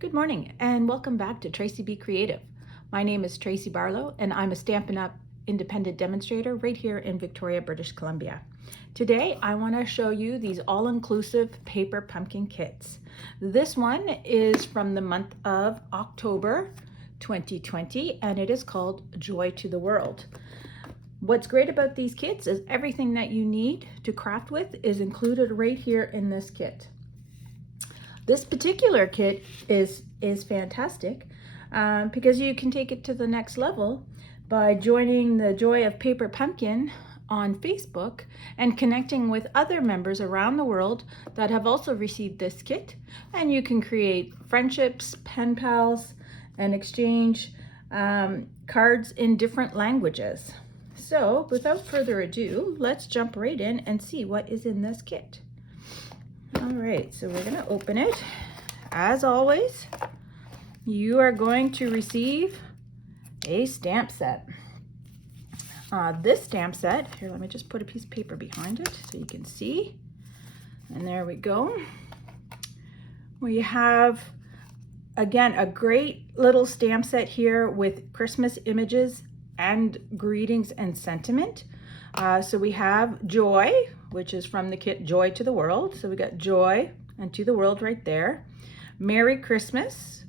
Good morning and welcome back to Tracy Be Creative. My name is Tracy Barlow and I'm a Stampin' Up! Independent demonstrator right here in Victoria, British Columbia. Today I want to show you these all-inclusive paper pumpkin kits. This one is from the month of October 2020 and it is called Joy to the World. What's great about these kits is everything that you need to craft with is included right here in this kit. This particular kit is fantastic because you can take it to the next level by joining the Joy of Paper Pumpkin on Facebook and connecting with other members around the world that have also received this kit. And you can create friendships, pen pals, and exchange cards in different languages. So without further ado, let's jump right in and see what is in this kit. All right, so we're gonna open it. As always, you are going to receive a stamp set. This stamp set, here, let me just put a piece of paper behind it so you can see. And there we go. We have, again, a great little stamp set here with Christmas images and greetings and sentiment. So we have Joy, which is from the kit Joy to the World. So we got Joy and to the World right there. Merry Christmas.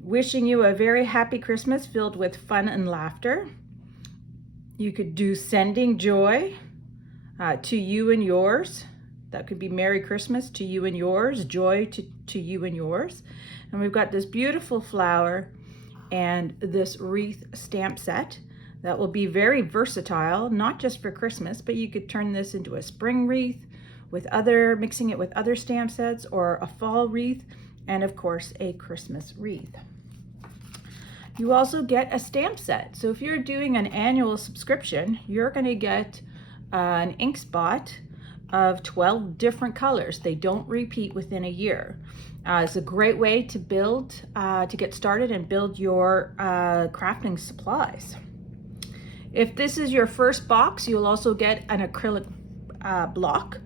Wishing you a very happy Christmas filled with fun and laughter. You could do sending joy to you and yours. That could be Merry Christmas to you and yours, joy to you and yours. And we've got this beautiful flower and this wreath stamp set that will be very versatile, not just for Christmas, but you could turn this into a spring wreath with mixing it with other stamp sets, or a fall wreath, and of course a Christmas wreath. You also get a stamp set. So if you're doing an annual subscription, you're going to get an ink spot of 12 different colors. They don't repeat within a year. It's a great way to build, to get started and build your crafting supplies. If this is your first box, you'll also get an acrylic block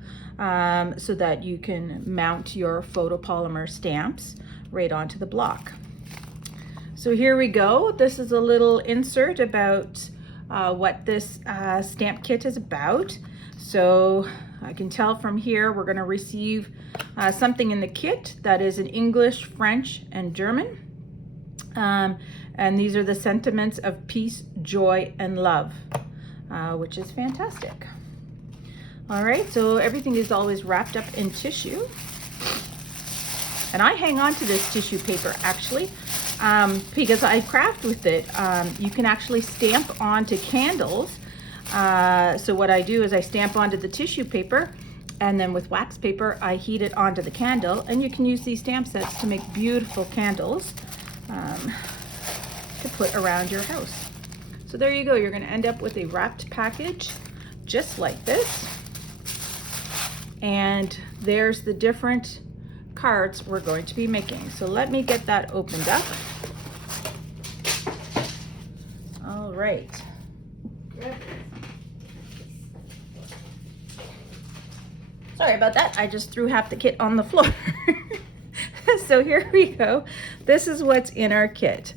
so that you can mount your photopolymer stamps right onto the block. So here we go. This is a little insert about what this stamp kit is about. So I can tell from here we're going to receive something in the kit that is in English, French, and German. And these are the sentiments of peace, joy, and love, which is fantastic. All right, so everything is always wrapped up in tissue. And I hang on to this tissue paper actually because I craft with it. You can actually stamp onto candles. So what I do is I stamp onto the tissue paper, and then with wax paper, I heat it onto the candle, and you can use these stamp sets to make beautiful candles to put around your house. So there you go. You're going to end up with a wrapped package just like this. And there's the different cards we're going to be making. So let me get that opened up. All right. Sorry about that. I just threw half the kit on the floor. So here we go. This is what's in our kit.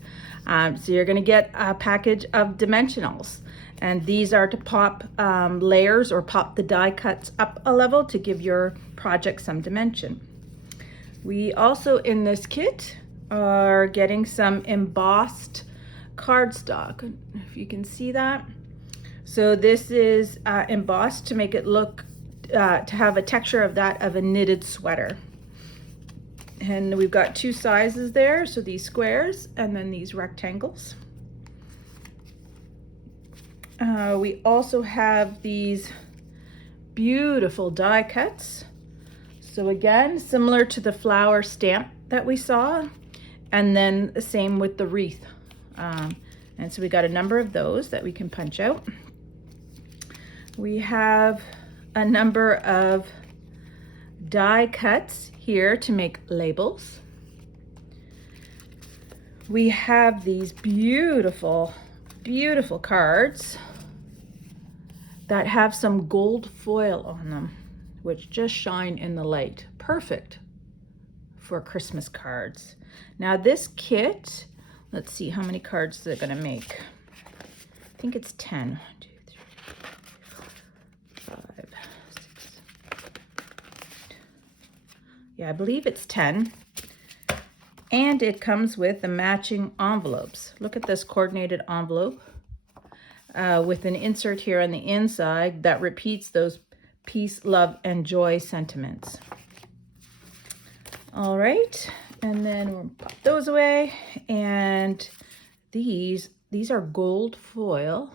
So you're going to get a package of dimensionals. And these are to pop layers or pop the die cuts up a level to give your project some dimension. We also in this kit are getting some embossed cardstock, if you can see that. So this is embossed to make it look, to have a texture of that of a knitted sweater. And we've got two sizes there, so these squares and then these rectangles. We also have these beautiful die cuts. So again, similar to the flower stamp that we saw, and then the same with the wreath. And so we got a number of those that we can punch out. We have a number of die cuts here to make labels. We have these beautiful, beautiful cards that have some gold foil on them, which just shine in the light. Perfect for Christmas cards. Now this kit, let's see how many cards they're gonna make. I think it's 10. 1, 2, 3, 4, 5, 6. Yeah, I believe it's 10. And it comes with the matching envelopes. Look at this coordinated envelope with an insert here on the inside that repeats those peace, love, and joy sentiments. All right, and then we'll pop those away. And these are gold foil.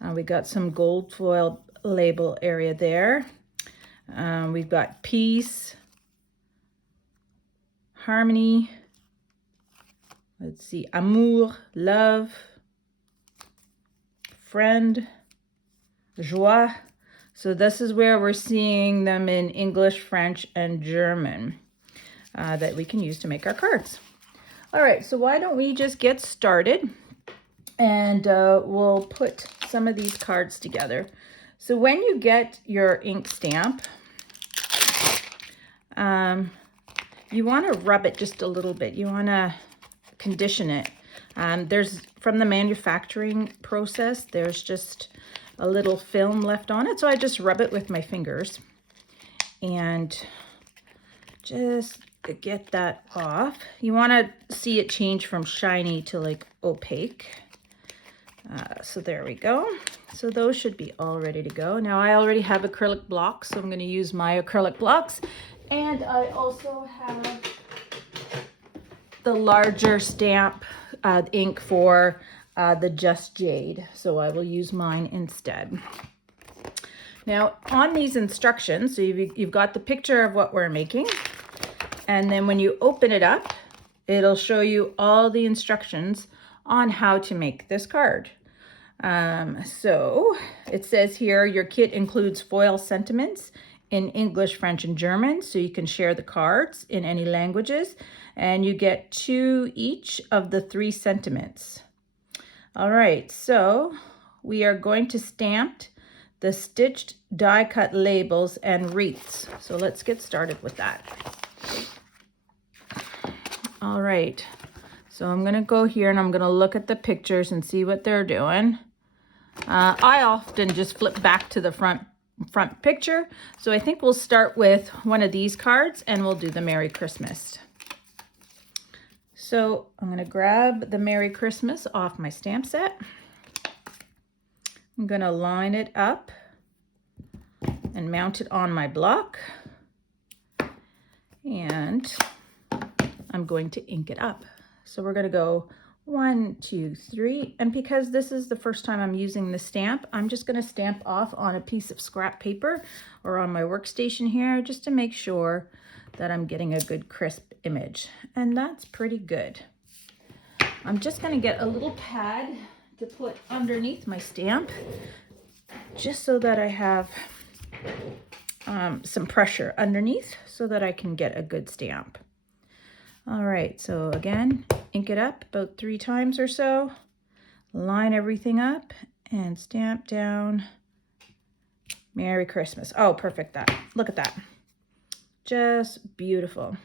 We got some gold foil label area there. We've got peace, harmony, let's see, amour, love, friend, joie. So this is where we're seeing them in English, French, and German that we can use to make our cards. All right, so why don't we just get started, and we'll put some of these cards together. So when you get your ink stamp, you want to rub it just a little bit. You want to condition it. There's, from the manufacturing process, there's just a little film left on it. So I just rub it with my fingers and just get that off. You want to see it change from shiny to like opaque. So there we go. So those should be all ready to go. Now I already have acrylic blocks, so I'm going to use my acrylic blocks. And I also have the larger stamp ink for the Just Jade, so I will use mine instead. Now on these instructions, so you've got the picture of what we're making, and then when you open it up, it'll show you all the instructions on how to make this card. So it says here, your kit includes foil sentiments in English, French, and German, so you can share the cards in any languages, and you get 2 each of the 3 sentiments. All right, so we are going to stamp the stitched die cut labels and wreaths. So let's get started with that. All right, so I'm gonna go here and I'm gonna look at the pictures and see what they're doing. I often just flip back to the front picture. So I think we'll start with one of these cards and we'll do the Merry Christmas. So I'm going to grab the Merry Christmas off my stamp set. I'm going to line it up and mount it on my block. And I'm going to ink it up. So we're going to go 1, 2, 3. And because this is the first time I'm using the stamp, I'm just going to stamp off on a piece of scrap paper or on my workstation here just to make sure that I'm getting a good crisp image. And that's pretty good. I'm just going to get a little pad to put underneath my stamp just so that I have some pressure underneath so that I can get a good stamp. All right, so again, ink it up about 3 times or so, line everything up, and stamp down Merry Christmas. Oh, perfect. Look at that. Just beautiful.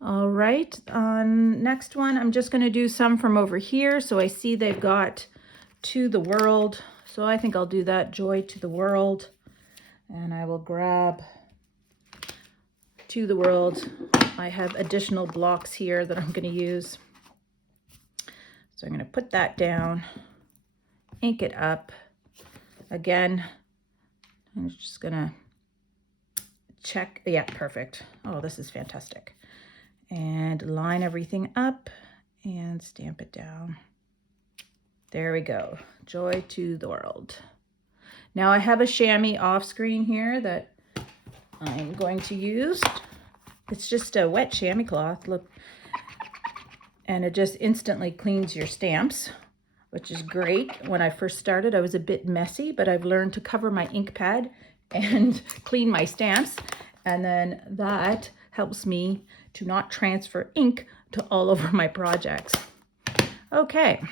All right, next one, I'm just going to do some from over here. So I see they've got To the World. So I think I'll do that, Joy to the World. And I will grab To the World. I have additional blocks here that I'm going to use. So I'm going to put that down, ink it up. Again, I'm just going to check. Yeah, perfect. Oh, this is fantastic. And line everything up and stamp it down. There we go. Joy to the World. Now I have a chamois off screen here that I'm going to use. It's just a wet chamois cloth, look, and it just instantly cleans your stamps, which is great. When I first started, I was a bit messy, but I've learned to cover my ink pad and clean my stamps, and then that helps me to not transfer ink to all over my projects. Okay,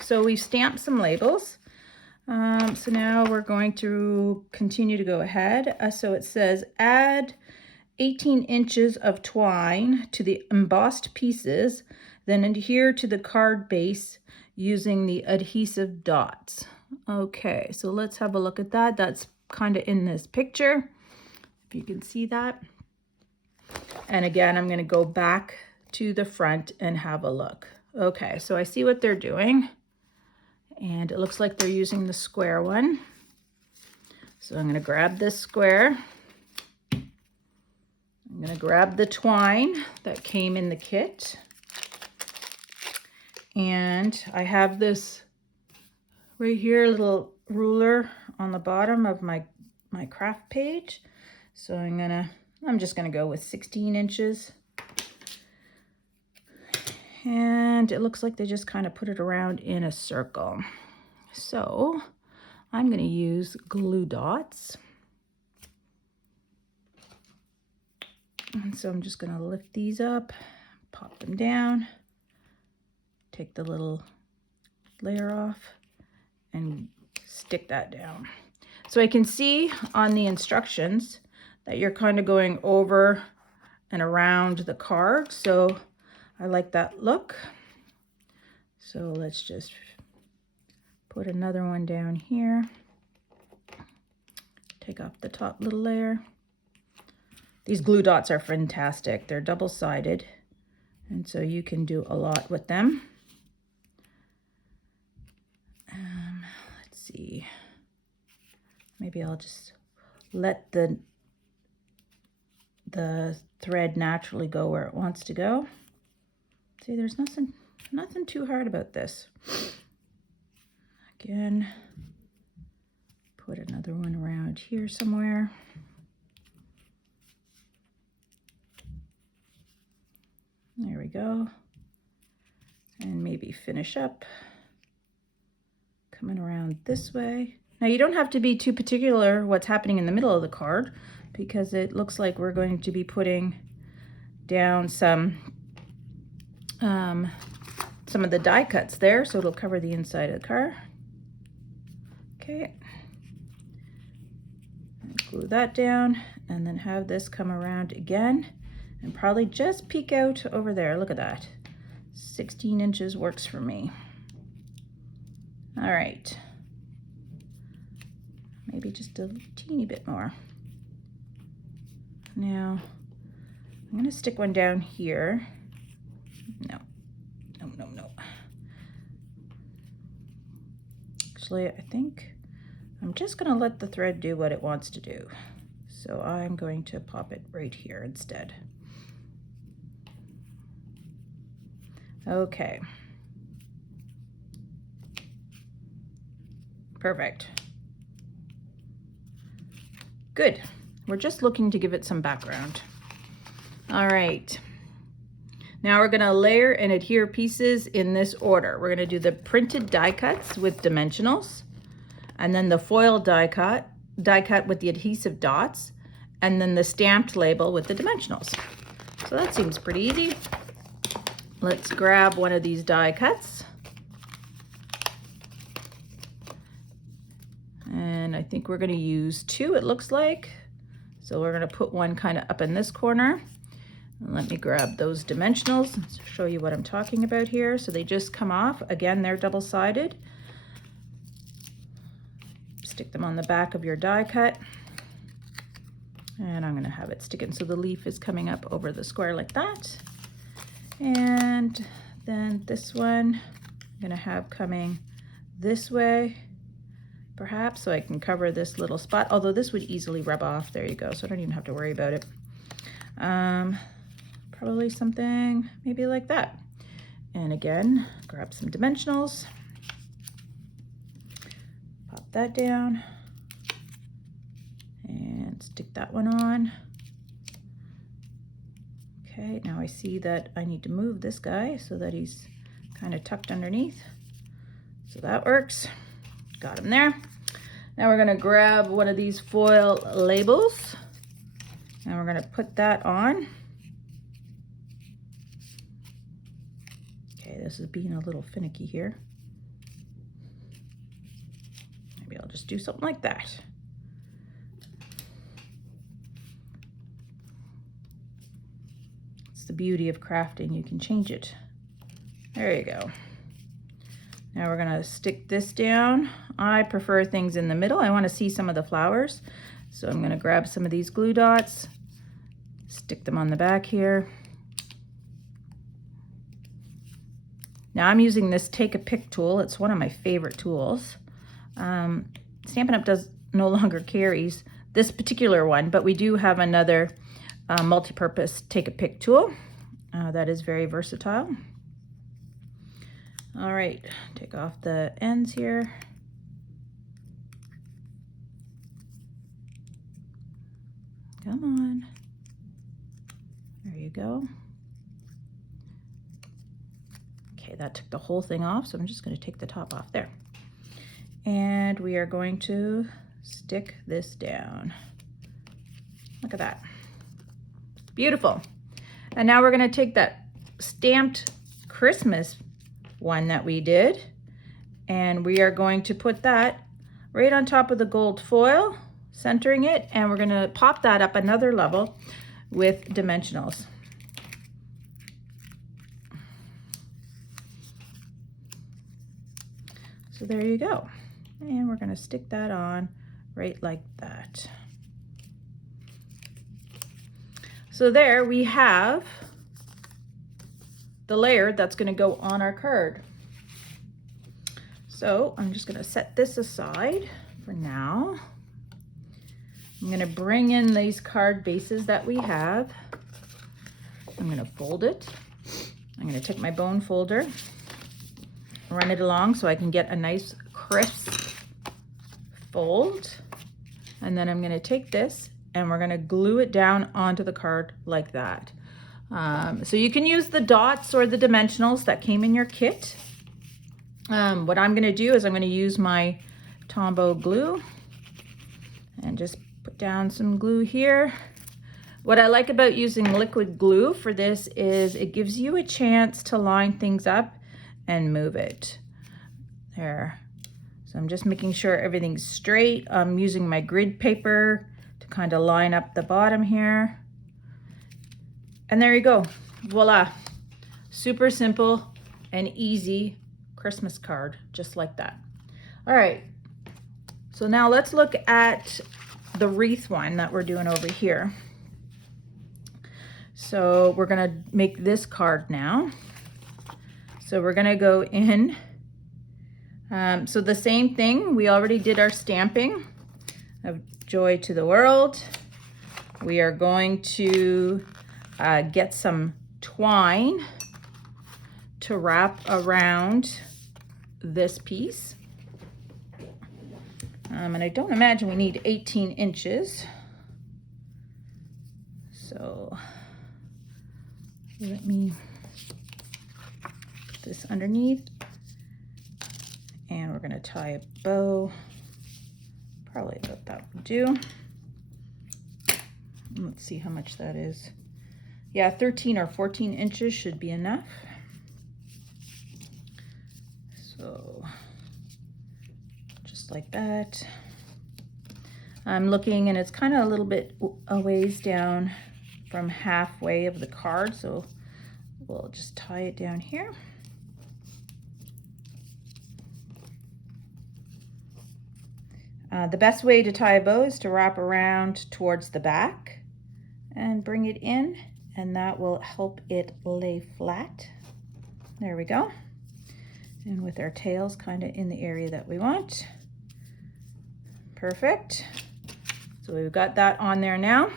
so we've stamped some labels. So now we're going to continue to go ahead. So it says add 18 inches of twine to the embossed pieces, then adhere to the card base using the adhesive dots. Okay, so let's have a look at that. That's kind of in this picture, if you can see that. And again, I'm going to go back to the front and have a look. Okay, so I see what they're doing, and it looks like they're using the square one. So I'm going to grab this square. I'm going to grab the twine that came in the kit. And I have this right here, little ruler on the bottom of my craft page. So I'm just gonna go with 16 inches. And it looks like they just kind of put it around in a circle. So I'm gonna use glue dots. And so I'm just gonna lift these up, pop them down, take the little layer off, and stick that down. So I can see on the instructions that you're kind of going over and around the card. So I like that look. So let's just put another one down here. Take off the top little layer. These glue dots are fantastic. They're double-sided, and so you can do a lot with them. Let's see. Maybe I'll just let the thread naturally go where it wants to go. See, there's nothing too hard about this. Again, put another one around here somewhere. There we go. And maybe finish up coming around this way. Now you don't have to be too particular what's happening in the middle of the card, because it looks like we're going to be putting down some of the die cuts there, so it'll cover the inside of the card. Okay. Glue that down, and then have this come around again and probably just peek out over there. Look at that. 16 inches works for me. All right. Maybe just a teeny bit more. Now, I'm going to stick one down here. No. Actually, I think I'm just going to let the thread do what it wants to do. So I'm going to pop it right here instead. Okay. Perfect. Good. We're just looking to give it some background. All right. Now we're going to layer and adhere pieces in this order. We're going to do the printed die cuts with dimensionals, and then the foil die cut with the adhesive dots, and then the stamped label with the dimensionals. So that seems pretty easy. Let's grab one of these die cuts. And I think we're going to use 2, it looks like. So we're going to put one kind of up in this corner. And let me grab those dimensionals and show you what I'm talking about here. So they just come off. Again, they're double-sided. Stick them on the back of your die cut. And I'm going to have it sticking so the leaf is coming up over the square like that. And then this one I'm going to have coming this way, perhaps, so I can cover this little spot, although this would easily rub off. There you go, so I don't even have to worry about it. Probably something maybe like that. And again, grab some dimensionals, pop that down, and stick that one on. Okay, now I see that I need to move this guy so that he's kind of tucked underneath. So that works. Got him there. Now we're going to grab one of these foil labels, and we're going to put that on. Okay, this is being a little finicky here. Maybe I'll just do something like that. beauty of crafting. You can change it. There you go. Now we're gonna stick this down. I prefer things in the middle. I wanna see some of the flowers. So I'm gonna grab some of these glue dots, stick them on the back here. Now I'm using this Take a Pick tool. It's one of my favorite tools. Stampin' Up! No longer carries this particular one, but we do have another multi-purpose Take a Pick tool that is very versatile. All right, take off the ends here. Come on. There you go. Okay, that took the whole thing off, so I'm just going to take the top off there. And we are going to stick this down. Look at that. Beautiful. And now we're going to take that stamped Christmas one that we did, and we are going to put that right on top of the gold foil, centering it, and we're going to pop that up another level with dimensionals. So there you go. And we're going to stick that on right like that. So there we have the layer that's going to go on our card. So I'm just going to set this aside for now. I'm going to bring in these card bases that we have. I'm going to fold it. I'm going to take my bone folder, run it along so I can get a nice crisp fold. And then I'm going to take this and we're going to glue it down onto the card like that. So you can use the dots or the dimensionals that came in your kit. What I'm going to do is I'm going to use my Tombow glue and just put down some glue here. What I like about using liquid glue for this is it gives you a chance to line things up and move it. There. So I'm just making sure everything's straight. I'm using my grid paper to kind of line up the bottom here. And there you go. Voila. Super simple and easy Christmas card, just like that. All right. So now let's look at the wreath one that we're doing over here. So we're going to make this card now. So we're going to go in. So the same thing, we already did our stamping of Joy to the World. We are going to get some twine to wrap around this piece. And I don't imagine we need 18 inches. So let me put this underneath. And we're going to tie a bow. Probably about that will do. Let's see how much that is. Yeah, 13 or 14 inches should be enough. So just like that. I'm looking and it's kind of a little bit a ways down from halfway of the card. So we'll just tie it down here. The best way to tie a bow is to wrap around towards the back and bring it in, and that will help it lay flat. There we go. And with our tails kind of in the area that we want. Perfect. So we've got that on there now.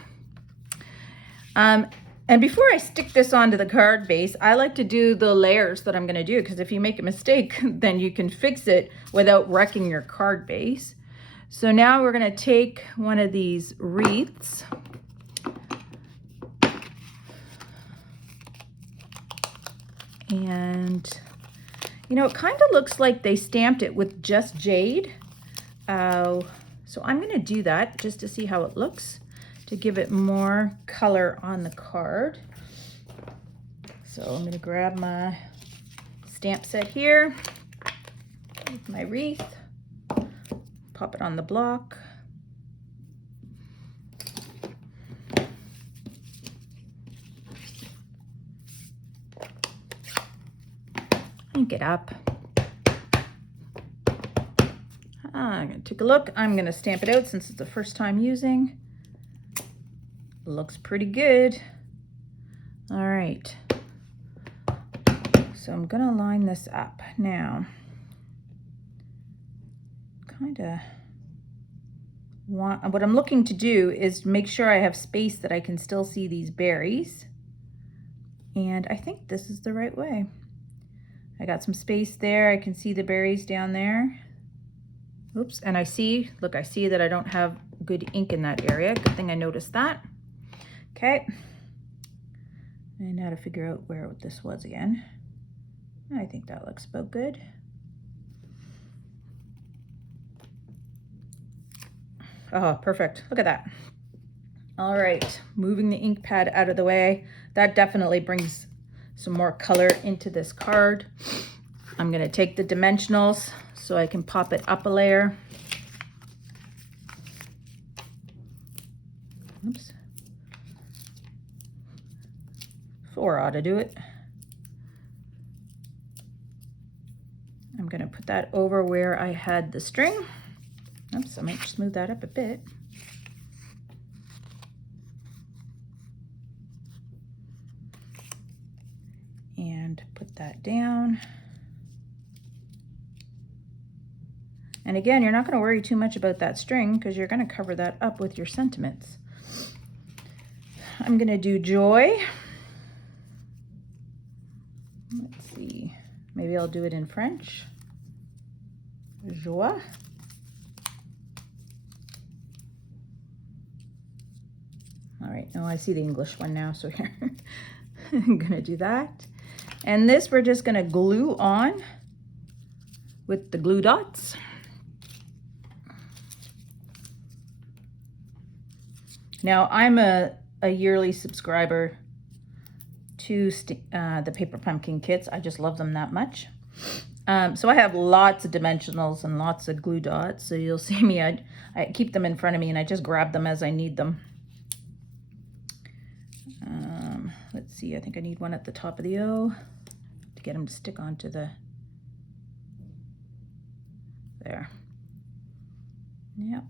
And before I stick this onto the card base, I like to do the layers that I'm going to do, because if you make a mistake, then you can fix it without wrecking your card base. So now we're going to take one of these wreaths and, you know, it kind of looks like they stamped it with just jade. So I'm going to do that just to see how it looks, to give it more color on the card. So I'm going to grab my stamp set here with my wreath. Pop it on the block. ink it up. I'm going to take a look. I'm going to stamp it out since it's the first time using. Looks pretty good. All right. So I'm going to line this up now. What I'm looking to do is make sure I have space that I can still see these berries. And I think this is the right way. I got some space there. I can see the berries down there. Oops, and I see that I don't have good ink in that area. Good thing I noticed that. Okay. And now to figure out where this was again. I think that looks about good. Oh, perfect. Look at that. All right, moving the ink pad out of the way. That definitely brings some more color into this card. I'm going to take the dimensionals so I can pop it up a layer. Oops. 4 ought to do it. I'm going to put that over where I had the string. Oops, I might smooth that up a bit. And put that down. And again, you're not going to worry too much about that string because you're going to cover that up with your sentiments. I'm going to do joy. Let's see, maybe I'll do it in French. Joie. All right, now I see the English one now, so here I'm going to do that. And this we're just going to glue on with the glue dots. Now I'm a yearly subscriber to the Paper Pumpkin kits. I just love them that much. So I have lots of dimensionals and lots of glue dots. So you'll see me, I keep them in front of me and I just grab them as I need them. Let's see, I think I need one at the top of the O to get them to stick onto the, there. Yep.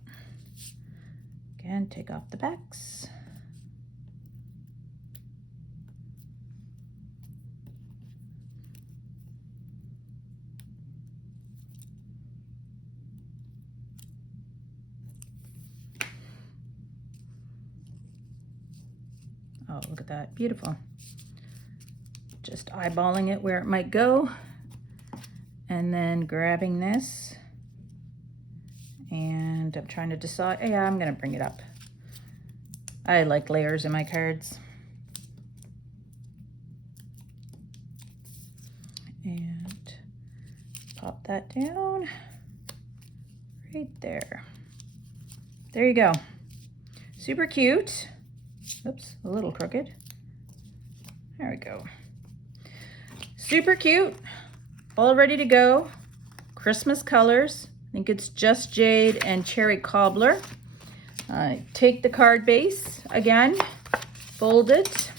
Again, take off the backs. Oh, look at that, beautiful. Just eyeballing it where it might go, and then grabbing this, and I'm trying to decide, yeah, I'm gonna bring it up. I like layers in my cards. And pop that down right there. There you go. Super cute. Oops, a little crooked. There we go. Super cute, all ready to go. Christmas colors. I think it's Just Jade and Cherry Cobbler. Take the card base again, fold it,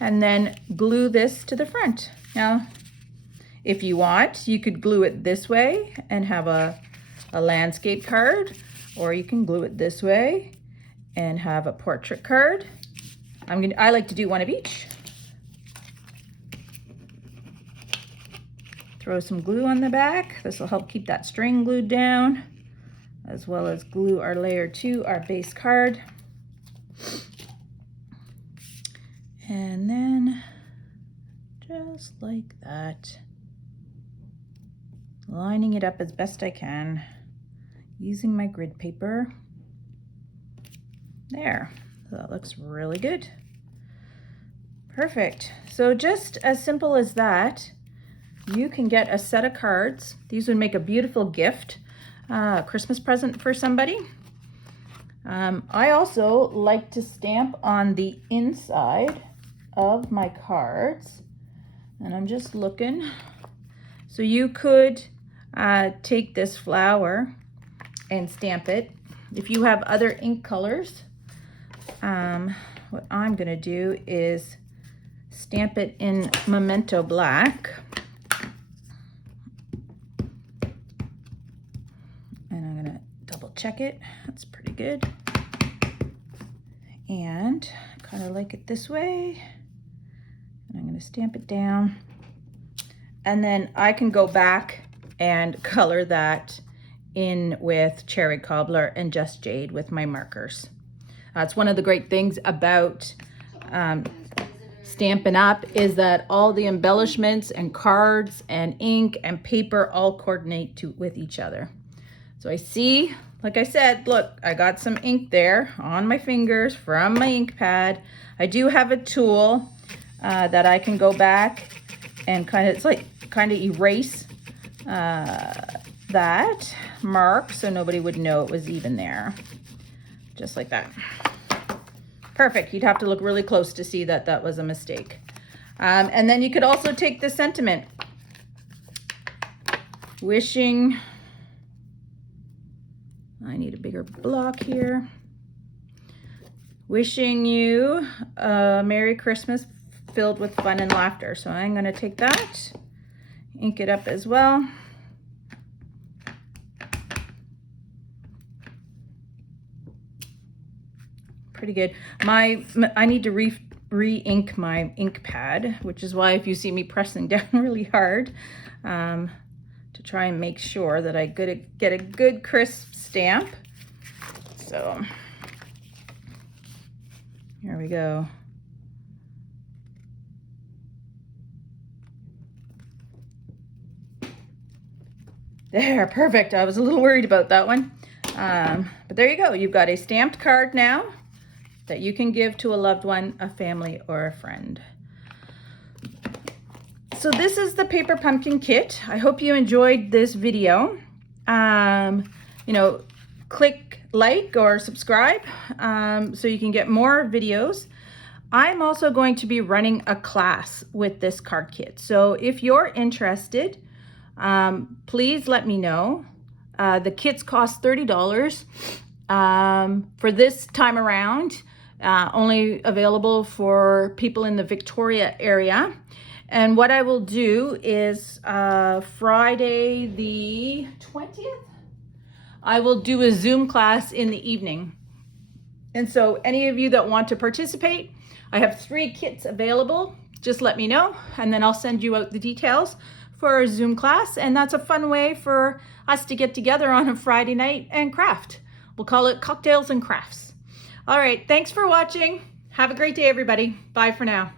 and then glue this to the front. Now, if you want, you could glue it this way and have a landscape card, or you can glue it this way and have a portrait card. I like to do one of each. Throw some glue on the back. This will help keep that string glued down, as well as glue our layer to our base card. And then just like that, lining it up as best I can using my grid paper. There, so that looks really good. Perfect. So just as simple as that, you can get a set of cards. These would make a beautiful gift, Christmas present for somebody. I also like to stamp on the inside of my cards, and I'm just looking. So you could take this flower and stamp it. If you have other ink colors, what I'm gonna do is stamp it in Memento Black. And I'm gonna double check it. That's pretty good. And I kind of like it this way. And I'm gonna stamp it down. And then I can go back and color that in with Cherry Cobbler and Just Jade with my markers. That's one of the great things about Stampin' Up! Is that all the embellishments and cards and ink and paper all coordinate with each other. So I see, like I said, look, I got some ink there on my fingers from my ink pad. I do have a tool that I can go back and it's like kind of erase that mark so nobody would know it was even there. Just like that. Perfect. You'd have to look really close to see that that was a mistake. And then you could also take the sentiment. Wishing, I need a bigger block here. Wishing you a Merry Christmas filled with fun and laughter. So I'm going to take that, ink it up as well. Pretty good. I need to re-ink my ink pad, which is why if you see me pressing down really hard to try and make sure that I get a good crisp stamp. So here we go. There, perfect. I was a little worried about that one. But there you go. You've got a stamped card now that you can give to a loved one, a family, or a friend. So this is the Paper Pumpkin Kit. I hope you enjoyed this video. You know, click like or subscribe so you can get more videos. I'm also going to be running a class with this card kit. So if you're interested, please let me know. The kits cost $30 for this time around. Only available for people in the Victoria area. And what I will do is Friday the 20th, I will do a Zoom class in the evening. And so any of you that want to participate, I have 3 kits available. Just let me know, and then I'll send you out the details for our Zoom class. And that's a fun way for us to get together on a Friday night and craft. We'll call it Cocktails and Crafts. All right, thanks for watching. Have a great day, everybody. Bye for now.